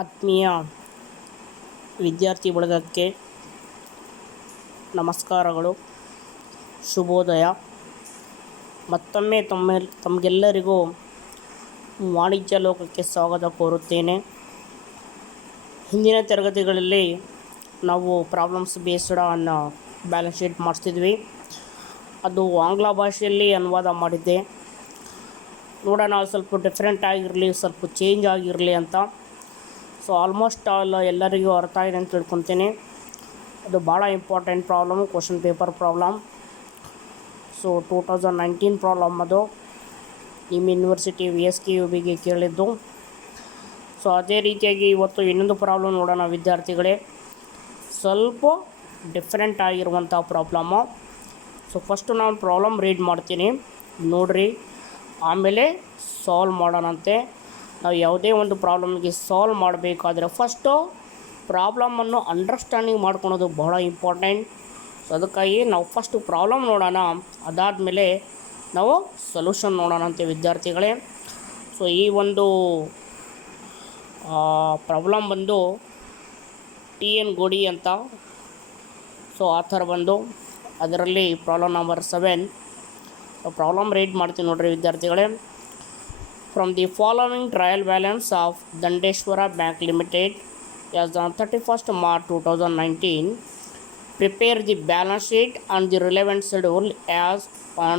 ಆತ್ಮೀಯ ವಿದ್ಯಾರ್ಥಿ ಬಳಗಕ್ಕೆ ನಮಸ್ಕಾರಗಳು, ಶುಭೋದಯ. ಮತ್ತೊಮ್ಮೆ ತಮಗೆಲ್ಲರಿಗೂ ವಾಣಿಜ್ಯ ಲೋಕಕ್ಕೆ ಸ್ವಾಗತ ಕೋರುತ್ತೇನೆ. ಹಿಂದಿನ ತರಗತಿಗಳಲ್ಲಿ ನಾವು problems based on balance sheet ಮಾಡಿಸ್ತಿದ್ವಿ. ಅದು ಆಂಗ್ಲ ಭಾಷೆಯಲ್ಲಿ ಅನುವಾದ ಮಾಡಿದ್ದೆ. ನೋಡೋಣ, ಸ್ವಲ್ಪ ಡಿಫ್ರೆಂಟ್ ಆಗಿರಲಿ, ಸ್ವಲ್ಪ ಚೇಂಜ್ ಆಗಿರಲಿ ಅಂತ. ಸೊ ಆಲ್ಮೋಸ್ಟ್ ಆಲ್ ಎಲ್ಲರಿಗೂ ಅರ್ಥ ಆಗಿದೆ ಅಂತ ತಿಳ್ಕೊತೀನಿ. ಅದು ಭಾಳ important problem, question paper problem. So 2019 problem ಅದು. ನಿಮ್ಮ ಯೂನಿವರ್ಸಿಟಿ VSKUBಗೆ ಕೇಳಿದ್ದು. ಸೊ ಅದೇ ರೀತಿಯಾಗಿ ಇವತ್ತು ಇನ್ನೊಂದು ಪ್ರಾಬ್ಲಮ್ ನೋಡೋಣ ವಿದ್ಯಾರ್ಥಿಗಳೇ. ಸ್ವಲ್ಪ ಡಿಫ್ರೆಂಟ್ ಆಗಿರುವಂಥ ಪ್ರಾಬ್ಲಮ್ಮು. ಸೊ ಫಸ್ಟು ನಾನು ಪ್ರಾಬ್ಲಮ್ ರೀಡ್ ಮಾಡ್ತೀನಿ, ನೋಡಿರಿ, ಆಮೇಲೆ ಸಾಲ್ವ್ ಮಾಡೋಣಂತೆ. ನಾವು ಯಾವುದೇ ಒಂದು ಪ್ರಾಬ್ಲಮ್ಗೆ ಸಾಲ್ವ್ ಮಾಡಬೇಕಾದ್ರೆ ಫಸ್ಟು ಪ್ರಾಬ್ಲಮನ್ನು ಅಂಡರ್ಸ್ಟ್ಯಾಂಡಿಂಗ್ ಮಾಡ್ಕೊಳೋದು ಬಹಳ ಇಂಪಾರ್ಟೆಂಟ್. ಸೊ ಅದಕ್ಕಾಗಿ ನಾವು ಫಸ್ಟು ಪ್ರಾಬ್ಲಮ್ ನೋಡೋಣ, ಅದಾದಮೇಲೆ ನಾವು ಸೊಲ್ಯೂಷನ್ ನೋಡೋಣಂತೆ ವಿದ್ಯಾರ್ಥಿಗಳೇ. ಸೊ ಈ ಒಂದು ಪ್ರಾಬ್ಲಮ್ ಬಂದು TN ಗೋಡಿ ಅಂತ. ಸೊ ಆಥರ್ ಬಂದು ಅದರಲ್ಲಿ problem number 7. So problem read ಮಾಡ್ತೀನಿ ನೋಡ್ರಿ ವಿದ್ಯಾರ್ಥಿಗಳೇ. From the following trial balance of Dandeshwara Bank Limited as on 31st March 2019, prepare the balance sheet and the relevant schedule as on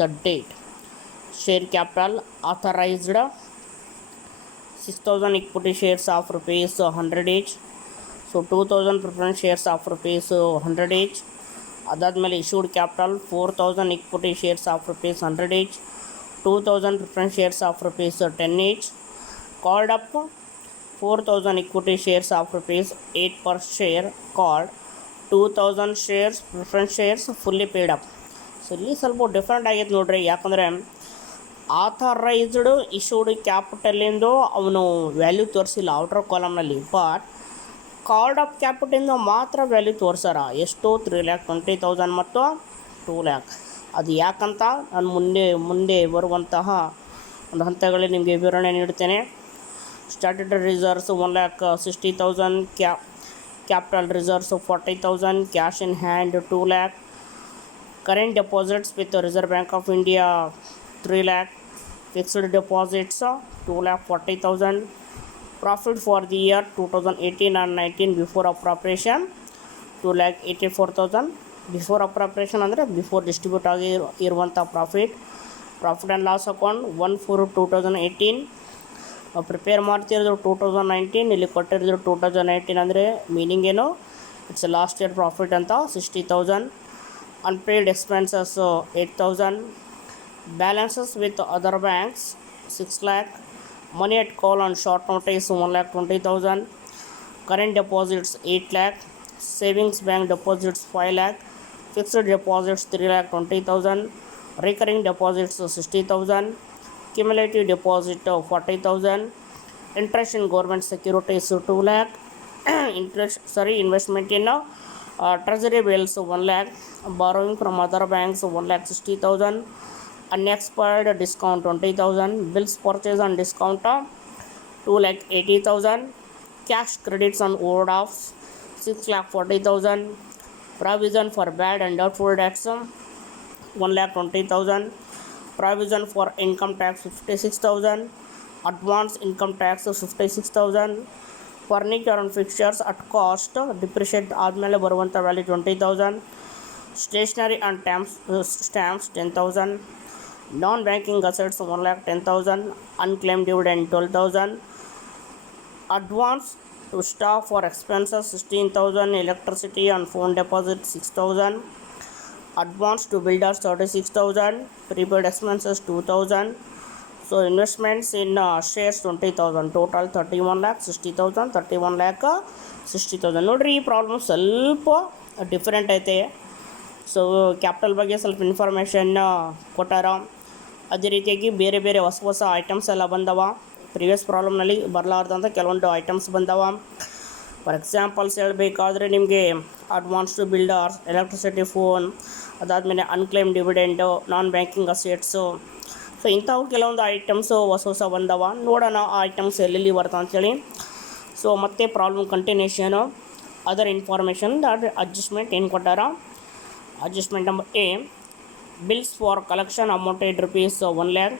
the date. Share capital authorized 6,000 equity shares of rupees 100 each. So 2,000 preference shares of rupees 100 each. ಅದಾದಮೇಲೆ issued capital 4,000 equity shares of rupees 100 each. 2,000 preference shares of rupees 10 each. Called up 4,000 equity shares of rupees 8 per share called. 2,000 shares preference shares fully paid up. So ಇಲ್ಲಿ ಸ್ವಲ್ಪ different ಆಗೈತೆ ನೋಡ್ರಿ. ಯಾಕಂದರೆ authorised issued ಕ್ಯಾಪಿಟಲಿಂದು ಅವನು value ತೋರಿಸಿಲ್ಲ outer ಕಾಲಮ್ನಲ್ಲಿ, but called up ಕ್ಯಾಪಿಟಲಿಂದ ಮಾತ್ರ value ತೋರಿಸಾರ. ಎಷ್ಟು? 3,20,000 ಮತ್ತು 2 lakh. ಅದು ಯಾಕಂತ ನಾನು ಮುಂದೆ ಬರುವಂತಹ ಒಂದು ಹಂತಗಳಲ್ಲಿ ನಿಮಗೆ ವಿವರಣೆ ನೀಡ್ತೇನೆ. Statutory reserves 1,60,000, capital reserves 40,000, cash in hand 2 lakh, current deposits with Reserve Bank of India 3 lakh, fixed deposits 2,40,000, profit for the year 2018 and 19 before appropriation 2,84,000. Before appropriation ಅಂದರೆ ಬಿಫೋರ್ ಡಿಸ್ಟ್ರಿಬ್ಯೂಟ್ ಆಗಿ ಇರುವಂಥ profit and loss account 1/4/2018. Prepare ಮಾಡ್ತಿರೋದು 2019, ಇಲ್ಲಿ ಕೊಟ್ಟಿರೋದು 2018. ಅಂದರೆ meaning ಏನು? It's last year profit ಅಂತ 60,000. Unpaid expenses 8,000. Balances with other banks 6 lakh. Money at call on short notice 1,20,000. Current deposits 8 lakh. Savings bank deposits 5 lakh. Fixed deposits 3,20,000. Recurring deposits 60,000. Cumulative deposit 40,000. Interest in government securities 2 lakh. Investment in treasury bills 1 lakh. Borrowing from other banks 1,60,000. Unexpired discount 20,000. Bills purchase on discount 2,80,000. Cash credits on over offs 6,40,000. Provision for bad and doubtful debts 1,20,000. Provision for income tax 56,000. Advance income tax 56,000. Furniture and fixtures at cost depreciate ಆದಮೇಲೆ ಬರುವಂಥ value 20,000. Stationery and stamps 10,000. Non banking assets 1,10,000. unclaimed dividend 12,000. Advance to staff for expenses 16,000. Electricity and phone deposit 6,000. Advance to builders 36,000. Prepaid expenses 2,000. So investments in shares 20,000. Total 31,60,000. 31,60,000. ನೋಡ್ರಿ, ಈ problem ಸ್ವಲ್ಪ different ಐತೆ. So capital ಬಗ್ಗೆ ಸ್ವಲ್ಪ information ಕೊಟ್ಟಾರ. ಅದೇ ರೀತಿಯಾಗಿ ಬೇರೆ ಬೇರೆ ಹೊಸ ಐಟಮ್ಸ್ ಎಲ್ಲ ಬಂದವ. ಪ್ರಿವಿಯಸ್ ಪ್ರಾಬ್ಲಮ್ನಲ್ಲಿ ಬರಲಾರ್ದಂಥ ಕೆಲವೊಂದು ಐಟಮ್ಸ್ ಬಂದವ. ಫಾರ್ ಎಕ್ಸಾಂಪಲ್ಸ್ ಹೇಳಬೇಕಾದ್ರೆ ನಿಮಗೆ advance to builders, electricity, phone, ಅದಾದಮೇಲೆ unclaim dividend, non banking assets. So ಇಂಥವು ಕೆಲವೊಂದು ಐಟಮ್ಸು ಹೊಸ ಬಂದವ. ನೋಡೋಣ ಆ ಐಟಮ್ಸ್ ಎಲ್ಲೆಲ್ಲಿ ಬರ್ತಾವ ಅಂಥೇಳಿ. ಸೊ ಮತ್ತೆ problem continuation other information that adjustment ಏನು ಕೊಟ್ಟಾರ. Adjustment number A, bills for collection amounted rupees 1 lakh,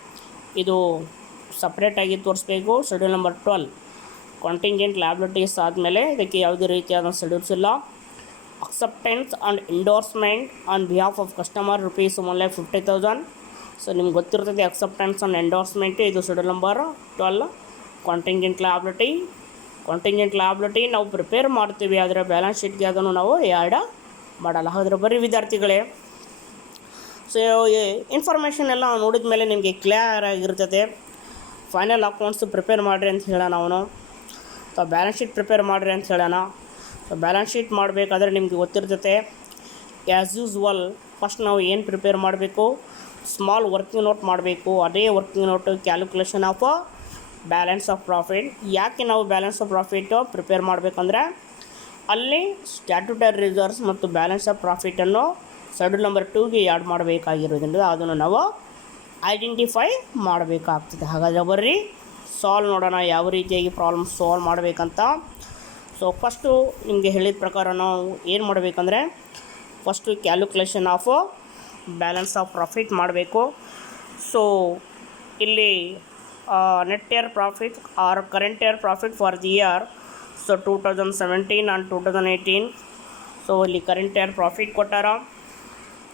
ಇದು ಸಪ್ರೇಟಾಗಿ ತೋರಿಸ್ಬೇಕು. ಶೆಡ್ಯೂಲ್ ನಂಬರ್ 12 ಕಾಂಟಿಂಜೆಂಟ್ ಲಯಬಿಲಿಟೀಸ್ ಆದಮೇಲೆ ಇದಕ್ಕೆ ಯಾವುದೇ ರೀತಿಯಾದ ಶೆಡ್ಯೂಲ್ಸ್ ಇಲ್ಲ. Acceptance and endorsement on behalf of customer rupees 1,50,000. So ನಿಮ್ಗೆ ಗೊತ್ತಿರ್ತದೆ ಅಕ್ಸೆಪ್ಟೆನ್ಸ್ ಆ್ಯಂಡ್ ಎಂಡೋರ್ಸ್ಮೆಂಟ್, ಇದು ಶೆಡ್ಯೂಲ್ ನಂಬರ್ 12. ಕಾಂಟಿಂಜೆಂಟ್ ಲಯಬಿಲಿಟಿ ನಾವು ಪ್ರಿಪೇರ್ ಮಾಡ್ತೀವಿ, ಆದರೆ ಬ್ಯಾಲೆನ್ಸ್ ಶೀಟ್ಗೆ ಅದನ್ನು ನಾವು ಆ್ಯಡ್ ಮಾಡಲ್ಲ. ಹಾಗಾದರೆ ಬರೀ ವಿದ್ಯಾರ್ಥಿಗಳೇ, ಸೊ ಇನ್ಫಾರ್ಮೇಷನ್ ಎಲ್ಲ ನೋಡಿದ ಮೇಲೆ ನಿಮಗೆ ಕ್ಲಿಯರ್ ಆಗಿರ್ತದೆ. ಫೈನಲ್ ಅಕೌಂಟ್ಸ್ ಪ್ರಿಪೇರ್ ಮಾಡಿರಿ ಅಂತ ಹೇಳೋಣ ಅವನು, ಅಥವಾ ಬ್ಯಾಲೆನ್ಸ್ ಶೀಟ್ ಪ್ರಿಪೇರ್ ಮಾಡಿರಿ ಅಂತ ಹೇಳೋಣ. ಸೊ ಬ್ಯಾಲೆನ್ಸ್ ಶೀಟ್ ಮಾಡಬೇಕಾದ್ರೆ ನಿಮಗೆ ಗೊತ್ತಿರ್ತೈತೆ ಆ್ಯಸ್ ಯೂಸ್ವಲ್ ಫಸ್ಟ್ ನಾವು ಏನು ಪ್ರಿಪೇರ್ ಮಾಡಬೇಕು, ಸ್ಮಾಲ್ ವರ್ಕಿಂಗ್ ನೋಟ್ ಮಾಡಬೇಕು. ಅದೇ working note calculation of balance of profit. ಯಾಕೆ ನಾವು ಬ್ಯಾಲೆನ್ಸ್ ಆಫ್ ಪ್ರಾಫಿಟ್ಟು ಪ್ರಿಪೇರ್ ಮಾಡಬೇಕಂದ್ರೆ ಅಲ್ಲಿ ಸ್ಟ್ಯಾಟ್ಯೂಟರಿ ರಿಸರ್ವ್ಸ್ ಮತ್ತು ಬ್ಯಾಲೆನ್ಸ್ ಆಫ್ ಪ್ರಾಫಿಟನ್ನು ಶೆಡ್ಯೂಲ್ ನಂಬರ್ 2ಗೆ ಆ್ಯಡ್ ಮಾಡಬೇಕಾಗಿರೋದ್ರಿಂದ ಅದನ್ನು ನಾವು ಐಡೆಂಟಿಫೈ ಮಾಡಬೇಕಾಗ್ತದೆ. ಹಾಗಾದರೆ ಬರ್ರಿ ಸಾಲ್ವ್ ನೋಡೋಣ ಯಾವ ರೀತಿಯಾಗಿ ಪ್ರಾಬ್ಲಮ್ ಸಾಲ್ವ್ ಮಾಡಬೇಕಂತ. ಸೊ ಫಸ್ಟು ನಿಮಗೆ ಹೇಳಿದ ಪ್ರಕಾರ ನಾವು ಏನು ಮಾಡಬೇಕಂದ್ರೆ first calculation of balance of profit ಮಾಡಬೇಕು. ಸೊ ಇಲ್ಲಿ net year profit or current year profit for the year so 2017 and 2018. So ಇಲ್ಲಿ ಕರೆಂಟ್ ಇಯರ್ ಪ್ರಾಫಿಟ್ ಕೊಟ್ಟಾರ.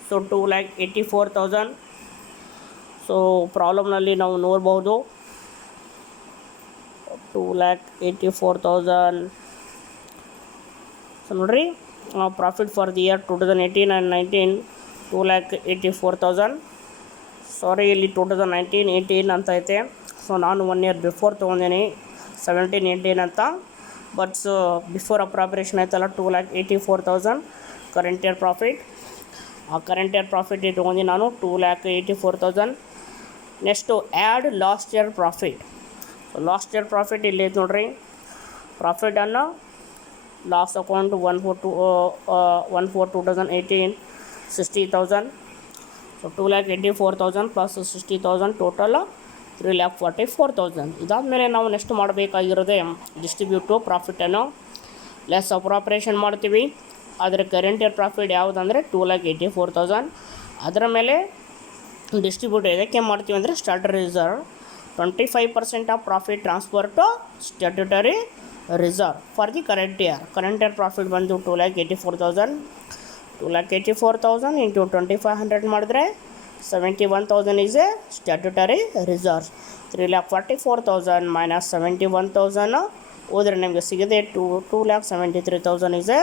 ಸೊ 2,84,000. ಸೊ ಪ್ರಾಬ್ಲಮ್ನಲ್ಲಿ ನಾವು ನೋಡ್ಬೋದು 2,84,000. ಸೊ ನೋಡಿರಿ profit for the year 2018 and 19 2,84,000. ಸಾರಿ, ಇಲ್ಲಿ 2019-18 ಅಂತ ಐತೆ. ಸೊ ನಾನು 1 year ಬಿಫೋರ್ ತೊಗೊಂಡೀನಿ 17-18 ಅಂತ. ಬಟ್ ಬಿಫೋರ್ ಅಪ್ರಾಪ್ರೇಷನ್ ಆಯ್ತಲ್ಲ 2,84,000 ಕರೆಂಟ್ ಇಯರ್ ಪ್ರಾಫಿಟ್. ಆ ಕರೆಂಟ್ ಇಯರ್ ಪ್ರಾಫಿಟ್ ತೊಗೊಂಡು ನಾನು 2,84,000. Next add last year profit. So last year profit ಇಲ್ಲಿ ಐತೆ ನೋಡಿರಿ. ಪ್ರಾಫಿಟನ್ನು last account 1/4/2018 60,000. So 2,84,000 plus 60,000 total 3,44,000. ಇದಾದಮೇಲೆ ನಾವು ನೆಕ್ಸ್ಟ್ ಮಾಡಬೇಕಾಗಿರೋದೇ ಡಿಸ್ಟ್ರಿಬ್ಯೂಟಿವ್ ಪ್ರಾಫಿಟನ್ನು ಲೆಸ್ ಅಪ್ರಾಪ್ರೇಷನ್ ಮಾಡ್ತೀವಿ. ಆದರೆ ಕರೆಂಟ್ ಇಯರ್ ಪ್ರಾಫಿಟ್ ಯಾವುದಂದರೆ 2,84,000. ಅದರ ಮೇಲೆ ಡಿಸ್ಟ್ರಿಬ್ಯೂಟ್ ಎದಕ್ಕೆ ಮಾಡ್ತೀವಿ ಅಂದರೆ statutory reserve 25% of profit transfer to statutory reserve for the current year. Current year profit ಬಂದು 2,84,000. 2,84,000 ಇಂಟು 2,500 ಮಾಡಿದ್ರೆ 71,000 is a statutory reserve. 3,44,000 minus 71,000 ಹೋದರೆ ನಿಮಗೆ ಸಿಗಿದೆ 2,73,000 is a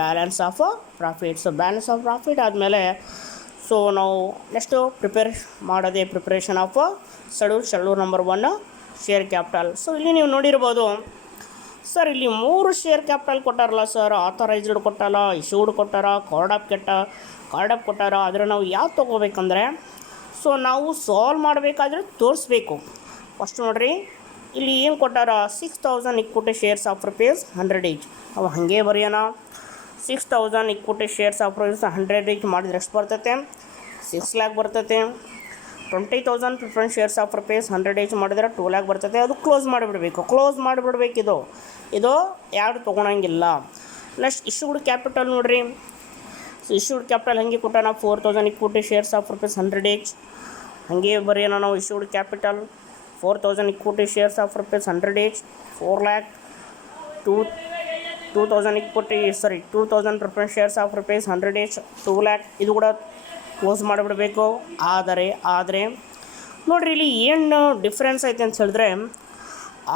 balance of profit. So balance of profit ಆದಮೇಲೆ so ನಾವು next ಮಾಡೋದೇ preparation of schedule number 1 share capital. So ಇಲ್ಲಿ ನೀವು ನೋಡಿರ್ಬೋದು ಸರ್, ಇಲ್ಲಿ 3 ಶೇರ್ ಕ್ಯಾಪಿಟಲ್ ಕೊಟ್ಟಾರಲ್ಲ ಸರ್. ಆಥರೈಸ್ಡ್ ಕೊಟ್ಟಲ್ಲ, ಇಶ್ಯೂಡ್ ಕೊಟ್ಟಾರ, ಕಾರ್ಡ್ ಆಫ್ ಕೊಟ್ಟಾರ. ಆದರೆ ನಾವು ಯಾವ್ದು ತೊಗೋಬೇಕಂದ್ರೆ ಸೊ ನಾವು ಸಾಲ್ವ್ ಮಾಡಬೇಕಾದ್ರೆ ತೋರಿಸ್ಬೇಕು. ಫಸ್ಟ್ ನೋಡಿರಿ, ಇಲ್ಲಿ ಏನು ಕೊಟ್ಟಾರ 6,000 equity shares of rupees 100 each. ಅವು ಹಾಗೆ ಬರೆಯೋಣ. 6,000 equity shares of rupees 100 each ಮಾಡಿದ್ರೆ ಎಷ್ಟು ಬರ್ತೈತೆ? 6 lakh ಬರ್ತೈತೆ. 20,000 preference shares of rupees 100 each ಮಾಡಿದ್ರೆ 2 lakh ಬರ್ತೈತೆ. ಅದು ಕ್ಲೋಸ್ ಮಾಡಿಬಿಡ್ಬೇಕು. ಇದು ಯಾರು ತೊಗೊಳಂಗಿಲ್ಲ. ನೆಕ್ಸ್ಟ್ ಇಶ್ಯೂಡ್ ಕ್ಯಾಪಿಟಲ್ ನೋಡಿರಿ. ಸೊ ಇಶ್ಯೂಡ್ ಕ್ಯಾಪಿಟಲ್ ಹಾಗೆ ಕೊಟ್ಟಾನ 4,000 equity shares of rupees 100 each. ಹಾಗೆ ಬರೆಯೋಣ ನಾವು issued capital 4,000 equity shares of rupees 100 each 4 lakh. 2,000 preference shares of rupees 100 each 2 lakh. ಇದು ಕೂಡ ಕ್ಲೋಸ್ ಮಾಡಿಬಿಡಬೇಕು. ಆದರೆ ನೋಡಿರಿ, ಇಲ್ಲಿ ಏನು ಡಿಫ್ರೆನ್ಸ್ ಐತೆ ಅಂತ ಹೇಳಿದ್ರೆ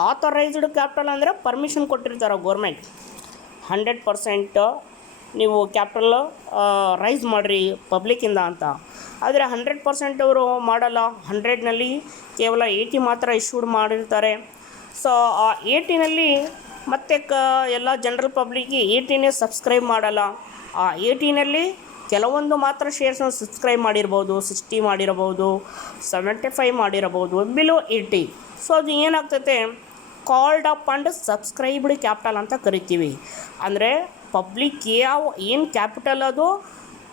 ಆಥರೈಸ್ಡ್ ಕ್ಯಾಪಿಟಲ್ ಅಂದರೆ ಪರ್ಮಿಷನ್ ಕೊಟ್ಟಿರ್ತಾರೆ ಗೌರ್ಮೆಂಟ್ 100% ನೀವು ಕ್ಯಾಪಿಟಲ್ ರೈಸ್ ಮಾಡಿರಿ ಪಬ್ಲಿಕ್ಕಿಂದ ಅಂತ. ಆದರೆ 100% ಅವರು ಮಾಡಲ್ಲ. 100ನಲ್ಲಿ ಕೇವಲ 80 ಮಾತ್ರ ಇಶ್ಯೂಡ್ ಮಾಡಿರ್ತಾರೆ. ಸೊ ಆ 80ನಲ್ಲಿ ಮತ್ತೆ ಎಲ್ಲ ಜನರಲ್ ಪಬ್ಲಿಕ್ಗೆ 80ನೇ ಸಬ್ಸ್ಕ್ರೈಬ್ ಮಾಡಲ್ಲ. ಆ 80ನಲ್ಲಿ ಕೆಲವೊಂದು ಮಾತ್ರ ಶೇರ್ಸನ್ನು ಸಬ್ಸ್ಕ್ರೈಬ್ ಮಾಡಿರ್ಬೋದು, 60 ಮಾಡಿರಬಹುದು, 75 ಮಾಡಿರಬಹುದು, ಬಿಲೋ 80. ಸೊ ಅದು ಏನಾಗ್ತೈತೆ, called up and subscribed capital ಅಂತ ಕರಿತೀವಿ. ಅಂದರೆ ಪಬ್ಲಿಕ್ ಏನು ಕ್ಯಾಪಿಟಲ್ ಅದು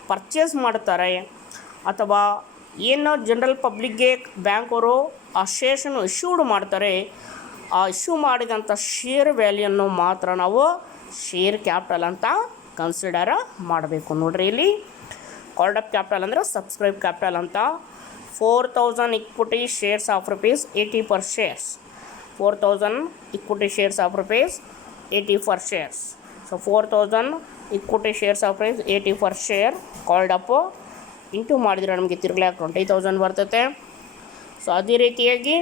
ಪರ್ಚೇಸ್ ಮಾಡ್ತಾರೆ ಅಥವಾ ಏನು ಜನರಲ್ ಪಬ್ಲಿಕ್ಗೆ ಬ್ಯಾಂಕ್ ಅವರು ಆ ಶೇರ್ಸನ್ನು ಇಶ್ಯೂಡ್ ಮಾಡ್ತಾರೆ, ಆ ಇಶ್ಯೂ ಮಾಡಿದಂಥ ಶೇರ್ ವ್ಯಾಲ್ಯೂಯನ್ನು ಮಾತ್ರ ನಾವು ಶೇರ್ ಕ್ಯಾಪಿಟಲ್ ಅಂತ ಕನ್ಸಿಡರ್ ಮಾಡಬೇಕು. ನೋಡಿರಿ ಇಲ್ಲಿ ಕಾಲ್ಡ್ ಅಪ್ ಕ್ಯಾಪಿಟಲ್ ಅಂದರೆ ಸಬ್ಸ್ಕ್ರೈಬ್ ಕ್ಯಾಪಿಟಲ್ ಅಂತ. 4000 equity shares of rupees 80 per shares. 4000 equity shares of rupees 80 per shares. So 4000 equity shares of rupees 80 per share called up into ಮಾಡಿದರೆ ನಮಗೆ ತಿರ್ಗ್ಲಾಕ್ 20,000 ಬರ್ತೈತೆ. ಸೊ ಅದೇ ರೀತಿಯಾಗಿ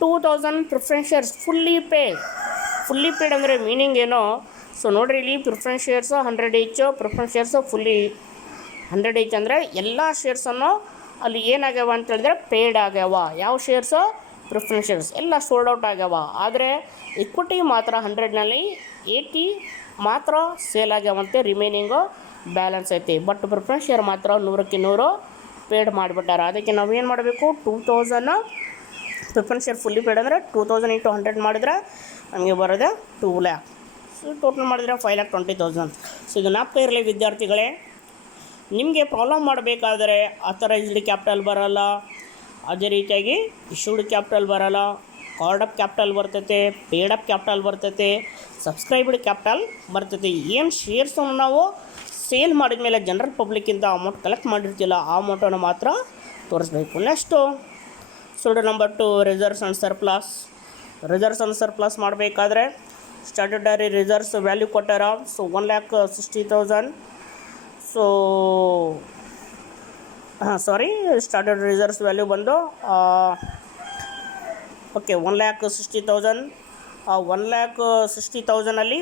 2000 ಪ್ರಿಫರೆನ್ಸ್ ಶೇರ್ಸ್ ಫುಲ್ಲಿ ಪೇಡ್ ಅಂದರೆ meaning ಏನು? So ನೋಡಿರಿ ಇಲ್ಲಿ preference shares 100 each, preference shares fully 100 each ಅಂದರೆ ಎಲ್ಲ ಶೇರ್ಸನ್ನು ಅಲ್ಲಿ ಏನಾಗ್ಯಾವ ಅಂತ ಹೇಳಿದ್ರೆ ಪೇಯ್ಡ್ ಆಗ್ಯಾವ. ಯಾವ ಶೇರ್ಸು? ಪ್ರಿಫರೆನ್ಸ್ ಶೇರ್ಸ್ ಎಲ್ಲ ಸೋಲ್ಡ್ ಔಟ್ ಆಗ್ಯಾವ. ಆದರೆ ಇಕ್ವಿಟಿ ಮಾತ್ರ 100ನಲ್ಲಿ 80 ಮಾತ್ರ ಸೇಲ್ ಆಗ್ಯಾವಂತೆ, ರಿಮೈನಿಂಗು ಬ್ಯಾಲೆನ್ಸ್ ಐತಿ. ಬಟ್ ಪ್ರಿಫರೆನ್ಸ್ ಶೇರ್ ಮಾತ್ರ 100ಕ್ಕೆ 100 ಪೇಯ್ಡ್ ಮಾಡಿಬಿಟ್ಟಾರ. ಅದಕ್ಕೆ ನಾವು ಏನು ಮಾಡಬೇಕು? 2000 ಪ್ರಿಫರೆನ್ಸ್ ಶೇರ್ ಫುಲ್ಲಿ ಪೇಯ್ಡ್ ಅಂದರೆ 2000 ಇಂಟು 100 ಮಾಡಿದರೆ ನಮಗೆ ಬರೋದೆ 2 lakh. ಸೊ ಟೋಟಲ್ ಮಾಡಿದರೆ 5,20,000. ಸೊ ಇದು ನಾಲ್ಕು ಇರಲಿ ವಿದ್ಯಾರ್ಥಿಗಳೇ. ನಿಮಗೆ ಪ್ರಾಬ್ಲಮ್ ಮಾಡಬೇಕಾದ್ರೆ ಅಥರೈಸ್ಡ್ ಕ್ಯಾಪಿಟಲ್ ಬರೋಲ್ಲ, ಅದೇ ರೀತಿಯಾಗಿ ಇಶ್ಯೂಡ್ ಕ್ಯಾಪಿಟಲ್ ಬರೋಲ್ಲ, ಕಾರ್ಡ್ ಅಪ್ ಕ್ಯಾಪಿಟಲ್ ಬರ್ತೈತೆ, ಪೇಡ್ ಅಪ್ ಕ್ಯಾಪಿಟಲ್ ಬರ್ತೈತೆ, ಸಬ್ಸ್ಕ್ರೈಬ್ಡ್ ಕ್ಯಾಪಿಟಲ್ ಬರ್ತೈತೆ. ಏನು ಶೇರ್ಸನ್ನು ನಾವು ಸೇಲ್ ಮಾಡಿದ ಮೇಲೆ ಜನರಲ್ ಪಬ್ಲಿಕ್ಕಿಂದ ಅಮೌಂಟ್ ಕಲೆಕ್ಟ್ ಮಾಡಿರ್ತಿಲ್ಲ ಆ ಅಮೌಂಟನ್ನು ಮಾತ್ರ ತೋರಿಸ್ಬೇಕು. Next schedule number 2 reserves and surplus. Reserves and surplus ಮಾಡಬೇಕಾದ್ರೆ ಸ್ಟ್ಯಾಟ್ಯುಟರಿ ರಿಸರ್ವ್ಸ್ ವ್ಯಾಲ್ಯೂ ಕೊಟ್ಟಾರ. So 1,60,000. So statutory reserves value ಬಂದು ಓಕೆ 1,60,000. 1,60,000ಅಲ್ಲಿ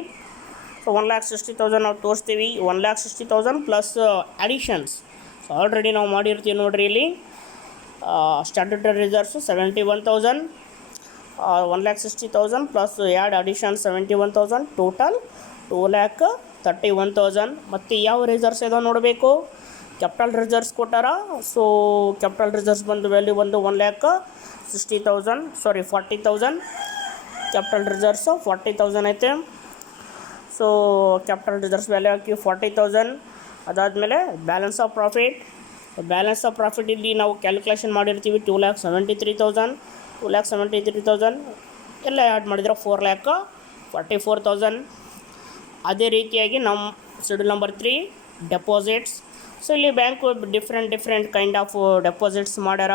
ಸೊ 1,60,000 ನಾವು ತೋರಿಸ್ತೀವಿ. 1,60,000 ಪ್ಲಸ್ ಅಡಿಷನ್ಸ್. ಸೊ ಆಲ್ರೆಡಿ ನಾವು ಮಾಡಿರ್ತೀವಿ ನೋಡಿರಿ ಇಲ್ಲಿ statutory reserves 71,000, 1,60,000 plus add addition 71,000, total 2,31,000. ಮತ್ತು ಯಾವ ರಿಸರ್ವ್ಸ್ ಇದೋ ನೋಡಬೇಕು. ಕ್ಯಾಪಿಟಲ್ ರಿಸರ್ವ್ಸ್ ಕೊಟ್ಟಾರ. ಸೊ ಕ್ಯಾಪಿಟಲ್ ರಿಸರ್ವ್ಸ್ ಬಂದು ವ್ಯಾಲ್ಯೂ ಬಂದು 40,000 ಕ್ಯಾಪಿಟಲ್ ರಿಸರ್ವ್ಸು 40,000 ಐತೆ. ಸೊ ಕ್ಯಾಪಿಟಲ್ ರಿಸರ್ವ್ಸ್ ವ್ಯಾಲ್ಯೂ ಹಾಕಿ 40,000. ಅದಾದಮೇಲೆ ಬ್ಯಾಲೆನ್ಸ್ ಆಫ್ ಪ್ರಾಫಿಟ್ ಇಲ್ಲಿ ನಾವು ಕ್ಯಾಲ್ಕುಲೇಷನ್ ಮಾಡಿರ್ತೀವಿ 2,73,000 ಎಲ್ಲ ಆ್ಯಡ್ ಮಾಡಿದ್ರೆ 4,44,000. ಅದೇ ರೀತಿಯಾಗಿ ನಮ್ಮ ಶೆಡ್ಯೂಲ್ ನಂಬರ್ 3 ಡೆಪಾಸಿಟ್ಸ್. ಸೊ ಇಲ್ಲಿ bank different kind of deposits ಮಾಡ್ಯಾರ.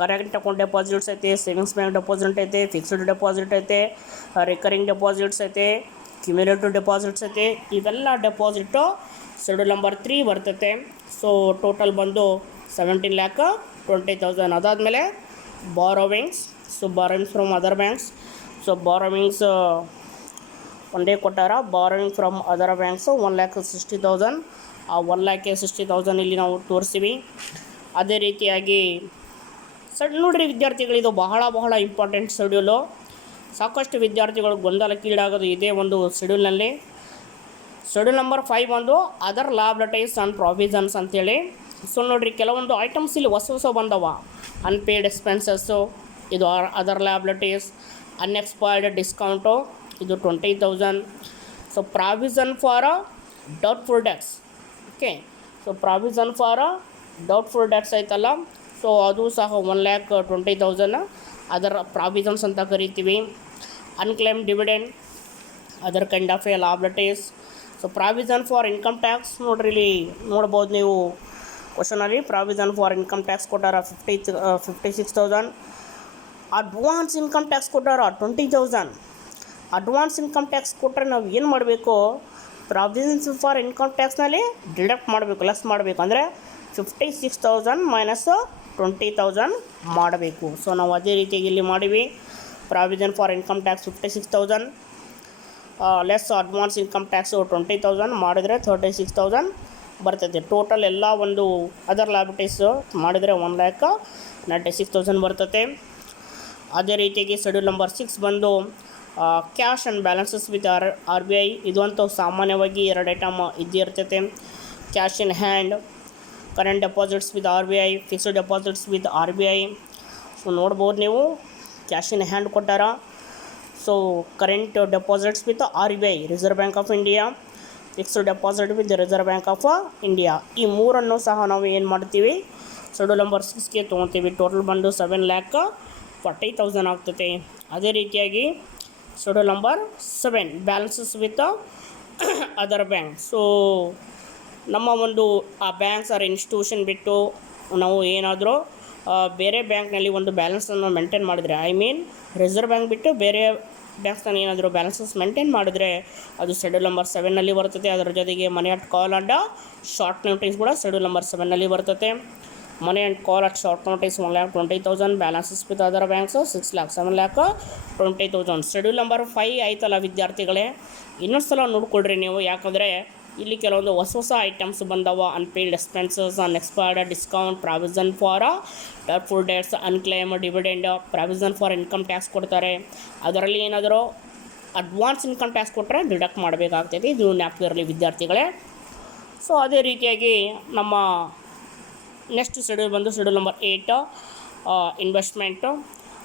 ಕರೆಂಟ್ ಅಕೌಂಟ್ ಡೆಪಾಸಿಟ್ಸ್ ಐತೆ, ಸೇವಿಂಗ್ಸ್ ಬ್ಯಾಂಕ್ ಡೆಪಾಸಿಟ್ ಐತೆ, ಫಿಕ್ಸ್ಡ್ ಡೆಪಾಸಿಟ್ ಐತೆ, ರಿಕರಿಂಗ್ ಡೆಪಾಸಿಟ್ಸ್ ಐತೆ, ಕ್ಯುಮ್ಯುಲೇಟಿವ್ ಡೆಪಾಸಿಟ್ಸ್ ಐತೆ. ಇವೆಲ್ಲ ಡೆಪಾಸಿಟು ಶೆಡ್ಯೂಲ್ ನಂಬರ್ 3 ಬರ್ತೈತೆ. ಸೊ ಟೋಟಲ್ ಬಂದು 17,20,000. ಅದಾದಮೇಲೆ borrowings. So borrowings from other banks. So borrowings ಒಂದೇ ಕೊಟ್ಟಾರ. Borrowing from other banks 1,60,000. ಆ 1,60,000 ಇಲ್ಲಿ ನಾವು ತೋರಿಸ್ತೀವಿ. ಅದೇ ರೀತಿಯಾಗಿ ನೋಡಿರಿ ವಿದ್ಯಾರ್ಥಿಗಳಿದು ಬಹಳ ಇಂಪಾರ್ಟೆಂಟ್ ಶೆಡ್ಯೂಲು. ಸಾಕಷ್ಟು ವಿದ್ಯಾರ್ಥಿಗಳು ಗೊಂದಲಕ್ಕೀಡಾಗೋದು ಇದೇ ಒಂದು ಶೆಡ್ಯೂಲ್ನಲ್ಲಿ. ಶೆಡ್ಯೂಲ್ ನಂಬರ್ 5 ಒಂದು ಅದರ್ ಲಾಯಬಿಲಿಟೀಸ್ ಆ್ಯಂಡ್ ಪ್ರಾವಿಷನ್ಸ್ ಅಂತೇಳಿ. ಸೊ ನೋಡಿರಿ ಕೆಲವೊಂದು ಐಟಮ್ಸ್ ಇಲ್ಲಿ ಹೊಸ ಬಂದವ. ಅನ್ಪೇಯ್ಡ್ ಎಕ್ಸ್ಪೆನ್ಸಸ್ಸು ಇದು ಅದರ್ ಲಾಯಬಿಲಿಟೀಸ್. ಅನ್ಎಕ್ಸ್ಪೈರ್ಡ್ ಡಿಸ್ಕೌಂಟು ಇದು 20,000. So provision for doubtful debts. Okay, so provision for doubtful debts ಐತಲ್ಲ, ಸೊ ಅದು ಸಹ 1,20,000 ಅದರ ಪ್ರಾವಿಷನ್ಸ್ ಅಂತ ಕರಿತೀವಿ. Unclaimed dividend other kind of a liabilities. So provision for income tax ನೋಡ್ರಿ ಇಲ್ಲಿ ನೋಡ್ಬೋದು ನೀವು ಕ್ವಶನಲ್ಲಿ. ಪ್ರಾವಿಷನ್ ಫಾರ್ ಇನ್ಕಮ್ ಟ್ಯಾಕ್ಸ್ ಕೊಟ್ಟಾರ 56,000. ಅಡ್ವಾನ್ಸ್ ಇನ್ಕಮ್ ಟ್ಯಾಕ್ಸ್ ಕೊಟ್ಟಾರ 20,000. ಅಡ್ವಾನ್ಸ್ ಇನ್ಕಮ್ ಟ್ಯಾಕ್ಸ್ ಕೊಟ್ಟರೆ ನಾವು ಏನು ಮಾಡಬೇಕು? ಪ್ರಾವಿಷನ್ಸ್ ಫಾರ್ ಇನ್ಕಮ್ ಟ್ಯಾಕ್ಸ್ನಲ್ಲಿ ಡಿಡಕ್ಟ್ ಮಾಡಬೇಕು, ಲೆಸ್ ಮಾಡಬೇಕು. ಅಂದರೆ 56,000 ಮೈನಸ್ 20,000 ಮಾಡಬೇಕು. ಸೊ ನಾವು ಅದೇ ರೀತಿಯಾಗಿ ಇಲ್ಲಿ ಮಾಡಿವಿ. Provision for income tax 56,000 less advance income tax 20,000 ಮಾಡಿದರೆ 36,000 ಬರ್ತೈತೆ. ಟೋಟಲ್ ಎಲ್ಲ ಒಂದು ಅದರ್ ಲಾಯಬಿಲಿಟೀಸು ಮಾಡಿದರೆ 1,96,000 ಬರ್ತೈತೆ. ಅದೇ ರೀತಿಯಾಗಿ ಶೆಡ್ಯೂಲ್ ನಂಬರ್ 6 ಬಂದು cash and balances with RBI. ಇದು ಅಂತೂ ಸಾಮಾನ್ಯವಾಗಿ 2 ಐಟಮ್ ಇದ್ದೇ ಇರ್ತೈತೆ. Cash in hand, current deposits with RBI, fixed deposits with RBI. So ನೋಡ್ಬೋದು ನೀವು ಕ್ಯಾಶ್ ಇನ್ ಹ್ಯಾಂಡ್ ಕೊಟ್ಟಾರ. So current deposits with RBI reserve Bank of India, fixed deposit with Reserve Bank of India. ಈ ಮೂರನ್ನು ಸಹ ನಾವು ಏನು ಮಾಡ್ತೀವಿ schedule number 6ಗೆ ತೊಗೊತೀವಿ. Total ಬಂದು 7,40,000 ಆಗ್ತೈತೆ. ಅದೇ ರೀತಿಯಾಗಿ schedule number 7 balances with other bank. So ನಮ್ಮ ಒಂದು ಆ ಬ್ಯಾಂಕ್ಸ್ ಆರ್ ಇನ್ಸ್ಟಿಟ್ಯೂಷನ್ ಬಿಟ್ಟು ನಾವು ಏನಾದರೂ ಬೇರೆ ಬ್ಯಾಂಕ್ನಲ್ಲಿ ಒಂದು ಬ್ಯಾಲೆನ್ಸನ್ನು ಮೇಂಟೈನ್ ಮಾಡಿದರೆ, ಐ ಮೀನ್ ರಿಸರ್ವ್ ಬ್ಯಾಂಕ್ ಬಿಟ್ಟು ಬೇರೆ ಬ್ಯಾಂಕ್ಸ್ನಲ್ಲಿ ಏನಾದರೂ ಬ್ಯಾಲೆನ್ಸಸ್ ಮೇಂಟೈನ್ ಮಾಡಿದರೆ ಅದು ಶೆಡ್ಯೂಲ್ ನಂಬರ್ 7ನಲ್ಲಿ ಬರ್ತದೆ. ಅದರ ಜೊತೆಗೆ ಮನಿ at call and short notice ಕೂಡ ಶೆಡ್ಯೂಲ್ ನಂಬರ್ 7ನಲ್ಲಿ ಬರ್ತದೆ. Money and call at short notice 1,20,000, balances with other banks 6,00,000 7,20,000. Schedule number 5 ಆಯ್ತಲ್ಲ ವಿದ್ಯಾರ್ಥಿಗಳೇ, ಇನ್ನೊಂದು ಸಲ ನೋಡ್ಕೊಳ್ರಿ ನೀವು. ಯಾಕಂದರೆ ಇಲ್ಲಿ ಕೆಲವೊಂದು ಹೊಸ ಐಟಮ್ಸ್ ಬಂದವ. Unpaid expenses, unexpired discount, provision for doubtful debts, unclaimed dividend, provision for income tax ಕೊಡ್ತಾರೆ. ಅದರಲ್ಲಿ ಏನಾದರೂ ಅಡ್ವಾನ್ಸ್ ಇನ್ಕಮ್ ಟ್ಯಾಕ್ಸ್ ಕೊಟ್ಟರೆ ಡಿಡಕ್ಟ್ ಮಾಡಬೇಕಾಗ್ತೈತಿ. ಇದು ಜ್ಞಾಪಕ ವಿದ್ಯಾರ್ಥಿಗಳೇ. ಸೊ ಅದೇ ರೀತಿಯಾಗಿ ನಮ್ಮ ನೆಕ್ಸ್ಟ್ ಶೆಡ್ಯೂಲ್ ಬಂದು ಶೆಡ್ಯೂಲ್ ನಂಬರ್ 8 ಇನ್ವೆಸ್ಟ್ಮೆಂಟು.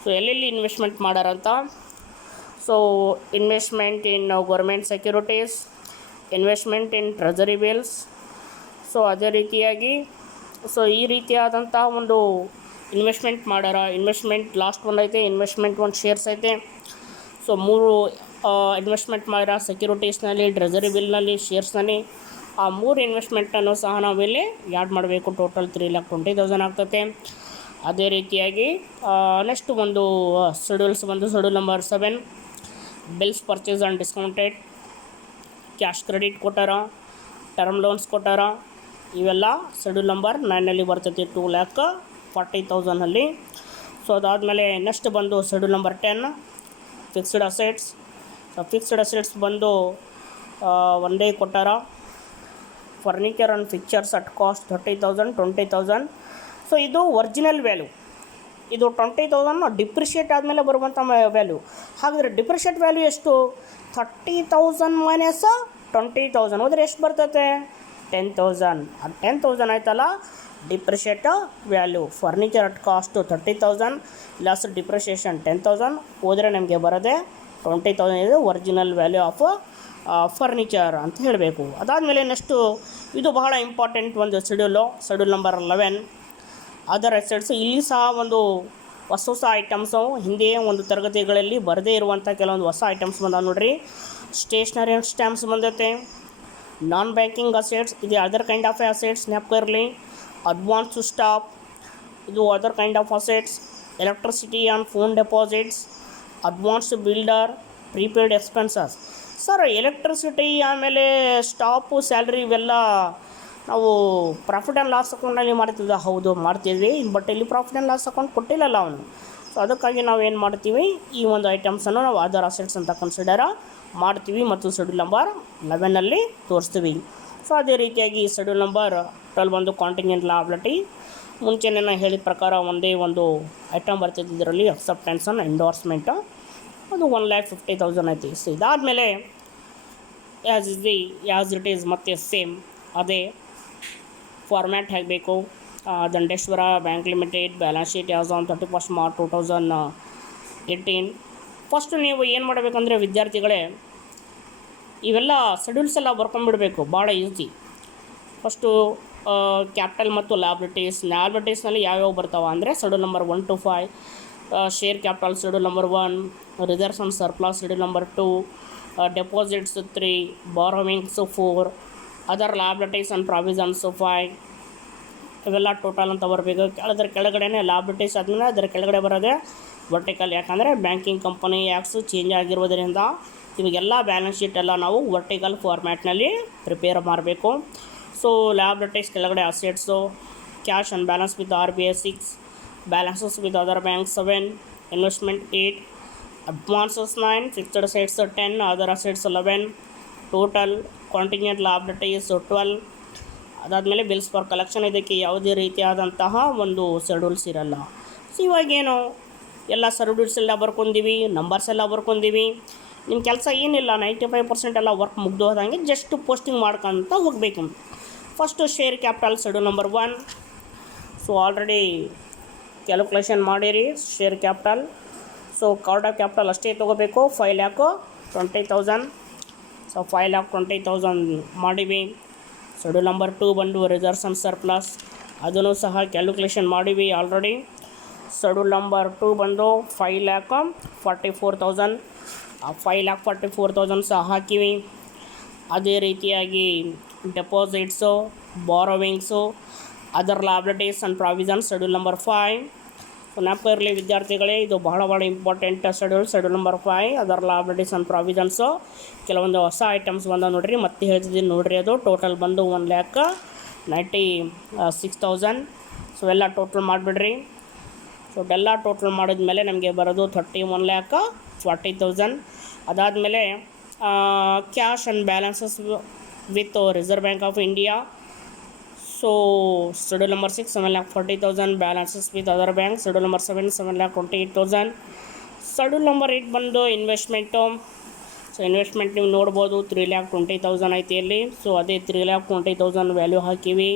ಸೊ ಎಲ್ಲೆಲ್ಲಿ ಇನ್ವೆಸ್ಟ್ಮೆಂಟ್ ಮಾಡಾರಂತ, so investment in government securities, investment in treasury bills. So ಅದೇ ರೀತಿಯಾಗಿ ಸೊ ಈ ರೀತಿಯಾದಂಥ ಒಂದು ಇನ್ವೆಸ್ಟ್ಮೆಂಟ್ ಮಾಡ್ಯಾರ. ಇನ್ವೆಸ್ಟ್ಮೆಂಟ್ ಲಾಸ್ಟ್ ಒಂದು ಐತೆ, ಇನ್ವೆಸ್ಟ್ಮೆಂಟ್ ಒಂದು ಶೇರ್ಸ್ ಐತೆ. ಸೊ 3 ಇನ್ವೆಸ್ಟ್ಮೆಂಟ್ ಮಾಡ್ಯಾರ, ಸೆಕ್ಯೂರಿಟೀಸ್ನಲ್ಲಿ, ಟ್ರೆಜರಿ ಬಿಲ್ನಲ್ಲಿ, ಶೇರ್ಸ್ನಲ್ಲಿ. ಆ 3 ಇನ್ವೆಸ್ಟ್ಮೆಂಟನ್ನು ಸಹ ನಾವಿಲ್ಲಿ ಆ್ಯಡ್ ಮಾಡಬೇಕು. ಟೋಟಲ್ 3,20,000 ಆಗ್ತದೆ. ಅದೇ ರೀತಿಯಾಗಿ ನೆಕ್ಸ್ಟ್ ಒಂದು ಶೆಡ್ಯೂಲ್ಸ್ ಬಂದು schedule number 7 bills purchase and discounted, cash credit ಕೊಟ್ಟಾರ, ಟರ್ಮ್ ಲೋನ್ಸ್ ಕೊಟ್ಟಾರ. ಇವೆಲ್ಲ ಶೆಡ್ಯೂಲ್ ನಂಬರ್ 9ನಲ್ಲಿ ಬರ್ತೈತಿ 2,40,000 ಸೊ ಅದಾದಮೇಲೆ ನೆಕ್ಸ್ಟ್ ಬಂದು schedule number 10 fixed assets. So fixed assets ಬಂದು ಒಂದೇ ಕೊಟ್ಟಾರ. Furniture and fixtures at cost 30,000 20,000. So ಇದು ಒರಿಜಿನಲ್ ವ್ಯಾಲ್ಯೂ. ಇದು 20,000 ಡಿಪ್ರಿಷಿಯೇಟ್ ಆದಮೇಲೆ ಬರುವಂಥ ವ್ಯಾಲ್ಯೂ. ಹಾಗಾದರೆ ಡಿಪ್ರಿಷಿಯೇಟ್ ವ್ಯಾಲ್ಯೂ ಎಷ್ಟು? 30,000 ಮೈನಸ್ 20,000 ಹೋದರೆ ಎಷ್ಟು ಬರ್ತೈತೆ? 10,000. 10,000 ಆಯ್ತಲ್ಲ depreciate value. Furniture at cost 30,000 last depreciation 10,000 ಹೋದರೆ ನಮಗೆ ಬರೋದೆ 20,000. ಇದು ಒರಿಜಿನಲ್ ವ್ಯಾಲ್ಯೂ ಆಫ್ ಫರ್ನಿಚರ್ ಅಂತ ಹೇಳಬೇಕು. ಅದಾದಮೇಲೆ ನೆಕ್ಸ್ಟು ಇದು ಬಹಳ ಇಂಪಾರ್ಟೆಂಟ್ ಒಂದು ಶೆಡ್ಯೂಲ್ ನಂಬರ್ 11 ಅದರ್ ಅಸೆಟ್ಸ್. ಇಲ್ಲಿ ಸಹ ಒಂದು ಹೊಸ ಐಟಮ್ಸು ಹಿಂದೆ ಒಂದು ತರಗತಿಗಳಲ್ಲಿ ಬರದೇ ಇರುವಂಥ ಕೆಲವೊಂದು ಹೊಸ ಐಟಮ್ಸ್ ಬಂದಾವೆ ನೋಡ್ರಿ. ಸ್ಟೇಷ್ನರಿ ಆ್ಯಂಡ್ ಸ್ಟ್ಯಾಂಪ್ಸ್ ಬಂದೈತೆ. ನಾನ್ ಬ್ಯಾಂಕಿಂಗ್ ಅಸೆಟ್ಸ್ ಇದು ಅದರ್ ಕೈಂಡ್ ಆಫ್ ಅಸೆಟ್ಸ್ ಜ್ಞಾಪಕ ಇರಲಿ. ಅಡ್ವಾನ್ಸ್ ಸ್ಟಾಪ್ ಇದು other kind of assets. Electricity and phone deposits, advance builder, prepaid expenses. Sir electricity ಆಮೇಲೆ ಸ್ಟಾಪು ಸ್ಯಾಲ್ರಿ ಇವೆಲ್ಲ ನಾವು ಪ್ರಾಫಿಟ್ ಆ್ಯಂಡ್ ಲಾಸ್ ಅಕೌಂಟಲ್ಲಿ ಮಾಡ್ತಿದ್ದ. ಹೌದು ಮಾಡ್ತಿದ್ವಿ, ಬಟ್ ಇಲ್ಲಿ ಪ್ರಾಫಿಟ್ ಆ್ಯಂಡ್ ಲಾಸ್ ಅಕೌಂಟ್ ಕೊಟ್ಟಿಲ್ಲಲ್ಲ ಅವನು. ಸೊ ಅದಕ್ಕಾಗಿ ನಾವು ಏನು ಮಾಡ್ತೀವಿ, ಈ ಒಂದು ಐಟಮ್ಸನ್ನು ನಾವು ಅದರ್ ಅಸೆಟ್ಸ್ ಅಂತ ಕನ್ಸಿಡರ್ ಮಾಡ್ತೀವಿ ಮತ್ತು ಶೆಡ್ಯೂಲ್ ನಂಬರ್ 11ನಲ್ಲಿ ತೋರಿಸ್ತೀವಿ. ಸೊ ಅದೇ ರೀತಿಯಾಗಿ ಶೆಡ್ಯೂಲ್ ನಂಬರ್ 12 ಬಂದು ಕಾಂಟಿಂಜೆಂಟ್ ಲಯಬಿಲಿಟಿ. ಮುಂಚೆನೇ ನಾನು ಹೇಳಿದ ಪ್ರಕಾರ ಒಂದೇ ಒಂದು ಐಟಮ್ ಬರ್ತಿದ್ದು ಇದರಲ್ಲಿ ಅಕ್ಸೆಪ್ಟೆನ್ಸ್ ಆ್ಯಂಡ್ ಎಂಡೋರ್ಸ್ಮೆಂಟು. ಅದು 1,50,000 ಐತಿ. ಸೊ ಇದಾದಮೇಲೆ ಆ್ಯಸ್ ಇಟ್ ಈಸ್ ಮತ್ತೆ ಸೇಮ್ ಅದೇ ಫಾರ್ಮ್ಯಾಟ್ ಹೇಗಬೇಕು. Dandeshwara Bank Limited balance sheet as on 31 March 2018. First ನೀವು ಏನು ಮಾಡಬೇಕಂದ್ರೆ ವಿದ್ಯಾರ್ಥಿಗಳೇ, ಇವೆಲ್ಲ ಶೆಡ್ಯೂಲ್ಸ್ ಎಲ್ಲ ಬರ್ಕೊಂಡ್ಬಿಡಬೇಕು, ಭಾಳ ಈಸಿ. ಫಸ್ಟು ಕ್ಯಾಪಿಟಲ್ ಮತ್ತು ಲ್ಯಾಬಿಲಿಟೀಸ್ನಲ್ಲಿ ಯಾವ್ಯಾವ ಬರ್ತಾವೆ ಅಂದರೆ schedule number 1 to 5. Share capital schedule number 1, reserves and surplus schedule number 2, deposits 3, borrowings 4, other liabilities and provisions 5. ಇವೆಲ್ಲ ಟೋಟಲ್ ಅಂತ ಬರಬೇಕು. ಅದರ ಕೆಳಗಡೆನೇ ಲ್ಯಾಬಿಲಿಟೀಸ್ ಆದಮೇಲೆ ಅದರ ಕೆಳಗಡೆ ಬರೋದೇ ವರ್ಟಿಕಲ್. ಯಾಕಂದರೆ ಬ್ಯಾಂಕಿಂಗ್ ಕಂಪನಿ ಆ್ಯಕ್ಟ್ಸು ಚೇಂಜ್ ಆಗಿರೋದರಿಂದ ಇವಾಗೆಲ್ಲ ಬ್ಯಾಲೆನ್ಸ್ ಶೀಟ್ ಎಲ್ಲ ನಾವು ವರ್ಟಿಕಲ್ ಫಾರ್ಮ್ಯಾಟ್ನಲ್ಲಿ ಪ್ರಿಪೇರ್ ಮಾಡಬೇಕು. ಸೊ ಲ್ಯಾಬಿಲಿಟೀಸ್ ಕೆಳಗಡೆ assets, cash and balance with RBI 6, balances with other bank 7, investment 8, advances 9, fixed assets 10, other assets 11, total contingent liabilities 12. ಅದಾದಮೇಲೆ ಬಿಲ್ಸ್ ಫಾರ್ ಕಲೆಕ್ಷನ್. ಇದಕ್ಕೆ ಯಾವುದೇ ರೀತಿಯಾದಂತಹ ಒಂದು ಶೆಡ್ಯೂಲ್ಸ್ ಇರಲ್ಲ. ಸೊ ಇವಾಗೇನು ಎಲ್ಲ ಶೆಡ್ಯೂಲ್ಸ್ ಎಲ್ಲ ಬರ್ಕೊಂಡೀವಿ, ನಂಬರ್ಸ್ ಎಲ್ಲ ಬರ್ಕೊಂಡೀವಿ. ನಿಮ್ಮ ಕೆಲಸ ಏನಿಲ್ಲ, 95% ಎಲ್ಲ ವರ್ಕ್ ಮುಗ್ದು ಹೋದಂಗೆ ಜಸ್ಟ್ ಪೋಸ್ಟಿಂಗ್ ಮಾಡ್ಕೊತ ಹೋಗಬೇಕು. First share capital schedule number 1. So already calculation ಮಾಡಿರಿ share capital. So called up capital ಅಷ್ಟೇ ತೊಗೋಬೇಕು, 5,20,000. ಸೊ 5,20,000 ಮಾಡಿವಿ. ಶೆಡ್ಯೂಲ್ ನಂಬರ್ 2 ಬಂದು ರಿಸರ್ವ್ಸ್ ಆ್ಯಂಡ್ ಸರ್ಪ್ಲಸ್, ಅದನ್ನು ಸಹ ಕ್ಯಾಲ್ಕುಲೇಷನ್ ಮಾಡಿವಿ ಆಲ್ರೆಡಿ. ಶೆಡ್ಯೂಲ್ ನಂಬರ್ 2 ಬಂದು 5,44,000. 5,44,000 ಸಹ ಹಾಕಿವಿ. ಅದೇ ರೀತಿಯಾಗಿ deposits, borrowings, other liabilities and provisions schedule number 5. So ನೆನಪಿರಲಿ ವಿದ್ಯಾರ್ಥಿಗಳೇ, ಇದು ಬಹಳ important schedule number 5 other liabilities and provisions. ಕೆಲವೊಂದು ಹೊಸ ಐಟಮ್ಸ್ ಬಂದ ನೋಡಿರಿ, ಮತ್ತೆ ಹೇಳ್ತಿದ್ದೀನಿ ನೋಡಿರಿ. ಅದು ಟೋಟಲ್ ಬಂದು 1,96,000. ಸೊ ಎಲ್ಲ ಟೋಟಲ್ ಮಾಡಿಬಿಡ್ರಿ. ಸೊ ಎಲ್ಲ ಟೋಟಲ್ ಮಾಡಿದ್ಮೇಲೆ ನಮಗೆ ಬರೋದು 31,40,000. ಅದಾದಮೇಲೆ cash and balances with Reserve Bank of India. So schedule number 6 7,40,000 balances with other bank. Schedule number 7 7,28,000. Schedule number 8 ಬಂದು ಇನ್ವೆಸ್ಟ್ಮೆಂಟು. ಸೊ ಇನ್ವೆಸ್ಟ್ಮೆಂಟ್ ನೀವು ನೋಡ್ಬೋದು 3,20,000 ಐತಿ ಇಲ್ಲಿ. ಸೊ ಅದೇ 3,20,000 ವ್ಯಾಲ್ಯೂ ಹಾಕಿವಿ.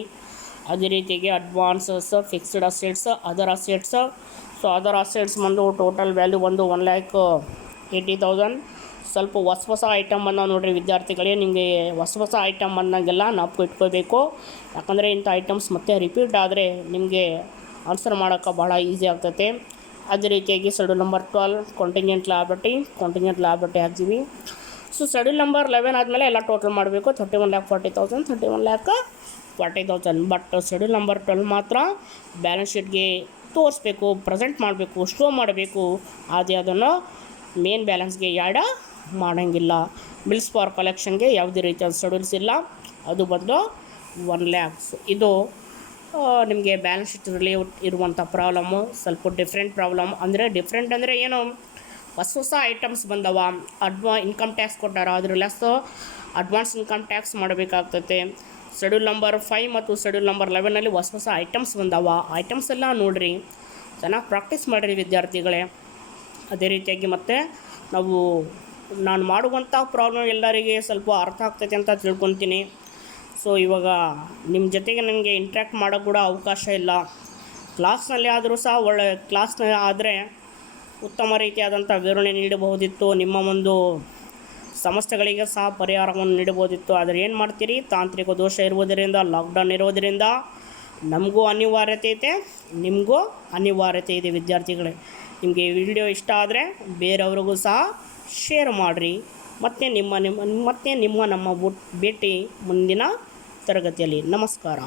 ಅದೇ ರೀತಿಯಾಗಿ advances, fixed assets, other assets. So other assets ಬಂದು ಟೋಟಲ್ ವ್ಯಾಲ್ಯೂ ಬಂದು 1,80,000. ಸ್ವಲ್ಪ ಹೊಸ ಐಟಮ್ ಬಂದಾವ ನೋಡಿರಿ ವಿದ್ಯಾರ್ಥಿಗಳೇ. ನಿಮಗೆ ಹೊಸ ಐಟಮ್ ಬಂದಂಗೆಲ್ಲ ನಾವು ಇಟ್ಕೋಬೇಕು. ಯಾಕಂದರೆ ಇಂಥ ಐಟಮ್ಸ್ ಮತ್ತೆ ರಿಪೀಟ್ ಆದರೆ ನಿಮಗೆ ಆನ್ಸರ್ ಮಾಡೋಕ್ಕೆ ಭಾಳ ಈಸಿ ಆಗ್ತೈತೆ. ಅದೇ ರೀತಿಯಾಗಿ ಶೆಡ್ಯೂಲ್ ನಂಬರ್ 12 ಕಾಂಟಿಂಜೆಂಟ್ ಲಯಬಿಲಿಟಿ ಹಾಕ್ತೀವಿ. ಸೊ ಶೆಡ್ಯೂಲ್ ನಂಬರ್ 11 ಆದಮೇಲೆ ಎಲ್ಲ ಟೋಟಲ್ ಮಾಡಬೇಕು. 31,40,000, 31,40,000. ಬಟ್ ಶೆಡ್ಯೂಲ್ ನಂಬರ್ 12 ಮಾತ್ರ ಬ್ಯಾಲೆನ್ಸ್ ಶೀಟ್ಗೆ ತೋರಿಸ್ಬೇಕು, ಪ್ರೆಸೆಂಟ್ ಮಾಡಬೇಕು, ಶೋ ಮಾಡಬೇಕು. ಆದರೆ ಅದನ್ನು ಮೇನ್ ಬ್ಯಾಲೆನ್ಸ್ಗೆ ಆ್ಯಡ್ ಮಾಡೋಂಗಿಲ್ಲ. ಬಿಲ್ಸ್ ಫಾರ್ ಕಲೆಕ್ಷನ್ಗೆ ಯಾವುದೇ ರೀತಿಯ ಶೆಡ್ಯೂಲ್ಸ್ ಇಲ್ಲ. ಅದು ಬಂದು 1 lakhs. ಇದು ನಿಮಗೆ ಬ್ಯಾಲೆನ್ಸ್ ಶೀಟಲ್ಲಿ ಇರುವಂಥ ಪ್ರಾಬ್ಲಮ್ಮು. ಸ್ವಲ್ಪ ಡಿಫ್ರೆಂಟ್ ಪ್ರಾಬ್ಲಮ್. ಡಿಫ್ರೆಂಟ್ ಅಂದರೆ ಏನು, ಹೊಸ ಐಟಮ್ಸ್ ಬಂದವ. ಇನ್ಕಮ್ ಟ್ಯಾಕ್ಸ್ ಕೊಟ್ಟಾರ, ಅದ್ರ ಲೆಸ್ ಅಡ್ವಾನ್ಸ್ ಇನ್ಕಮ್ ಟ್ಯಾಕ್ಸ್ ಮಾಡಬೇಕಾಗ್ತೈತೆ. ಶೆಡ್ಯೂಲ್ ನಂಬರ್ 5 ಮತ್ತು ಶೆಡ್ಯೂಲ್ ನಂಬರ್ 11ನಲ್ಲಿ ಹೊಸ ಐಟಮ್ಸ್ ಬಂದವ. ಐಟಮ್ಸ್ ಎಲ್ಲ ನೋಡಿರಿ, ಚೆನ್ನಾಗಿ ಪ್ರಾಕ್ಟೀಸ್ ಮಾಡಿರಿ ವಿದ್ಯಾರ್ಥಿಗಳೇ. ಅದೇ ರೀತಿಯಾಗಿ ಮತ್ತೆ ನಾನು ಮಾಡುವಂಥ ಪ್ರಾಬ್ಲಮ್ ಎಲ್ಲರಿಗೆ ಸ್ವಲ್ಪ ಅರ್ಥ ಆಗ್ತೈತೆ ಅಂತ ತಿಳ್ಕೊತೀನಿ. ಸೊ ಇವಾಗ ನಿಮ್ಮ ಜೊತೆಗೆ ನನಗೆ ಇಂಟ್ರ್ಯಾಕ್ಟ್ ಮಾಡೋಕ್ಕೆ ಕೂಡ ಅವಕಾಶ ಇಲ್ಲ. ಕ್ಲಾಸ್ನಲ್ಲಿ ಆದರೂ ಸಹ ಒಳ್ಳೆ ಕ್ಲಾಸ್ನಲ್ಲಿ ಆದರೆ ಉತ್ತಮ ರೀತಿಯಾದಂಥ ವಿವರಣೆ ನೀಡಬಹುದಿತ್ತು. ನಿಮ್ಮ ಒಂದು ಸಮಸ್ಯೆಗಳಿಗೆ ಸಹ ಪರಿಹಾರವನ್ನು ನೀಡಬಹುದಿತ್ತು. ಆದರೆ ಏನು ಮಾಡ್ತೀರಿ, ತಾಂತ್ರಿಕ ದೋಷ ಇರುವುದರಿಂದ, ಲಾಕ್ಡೌನ್ ಇರೋದರಿಂದ ನಮಗೂ ಅನಿವಾರ್ಯತೆ ಐತೆ, ನಿಮಗೂ ಅನಿವಾರ್ಯತೆ ಇದೆ ವಿದ್ಯಾರ್ಥಿಗಳೇ. ನಿಮಗೆ ಈ ವಿಡಿಯೋ ಇಷ್ಟ ಆದರೆ ಬೇರೆಯವ್ರಿಗೂ ಸಹ ಶೇರ್ ಮಾಡಿರಿ. ಮತ್ತು ನಮ್ಮ ಭೇಟಿ ಮುಂದಿನ ತರಗತಿಯಲ್ಲಿ. ನಮಸ್ಕಾರ.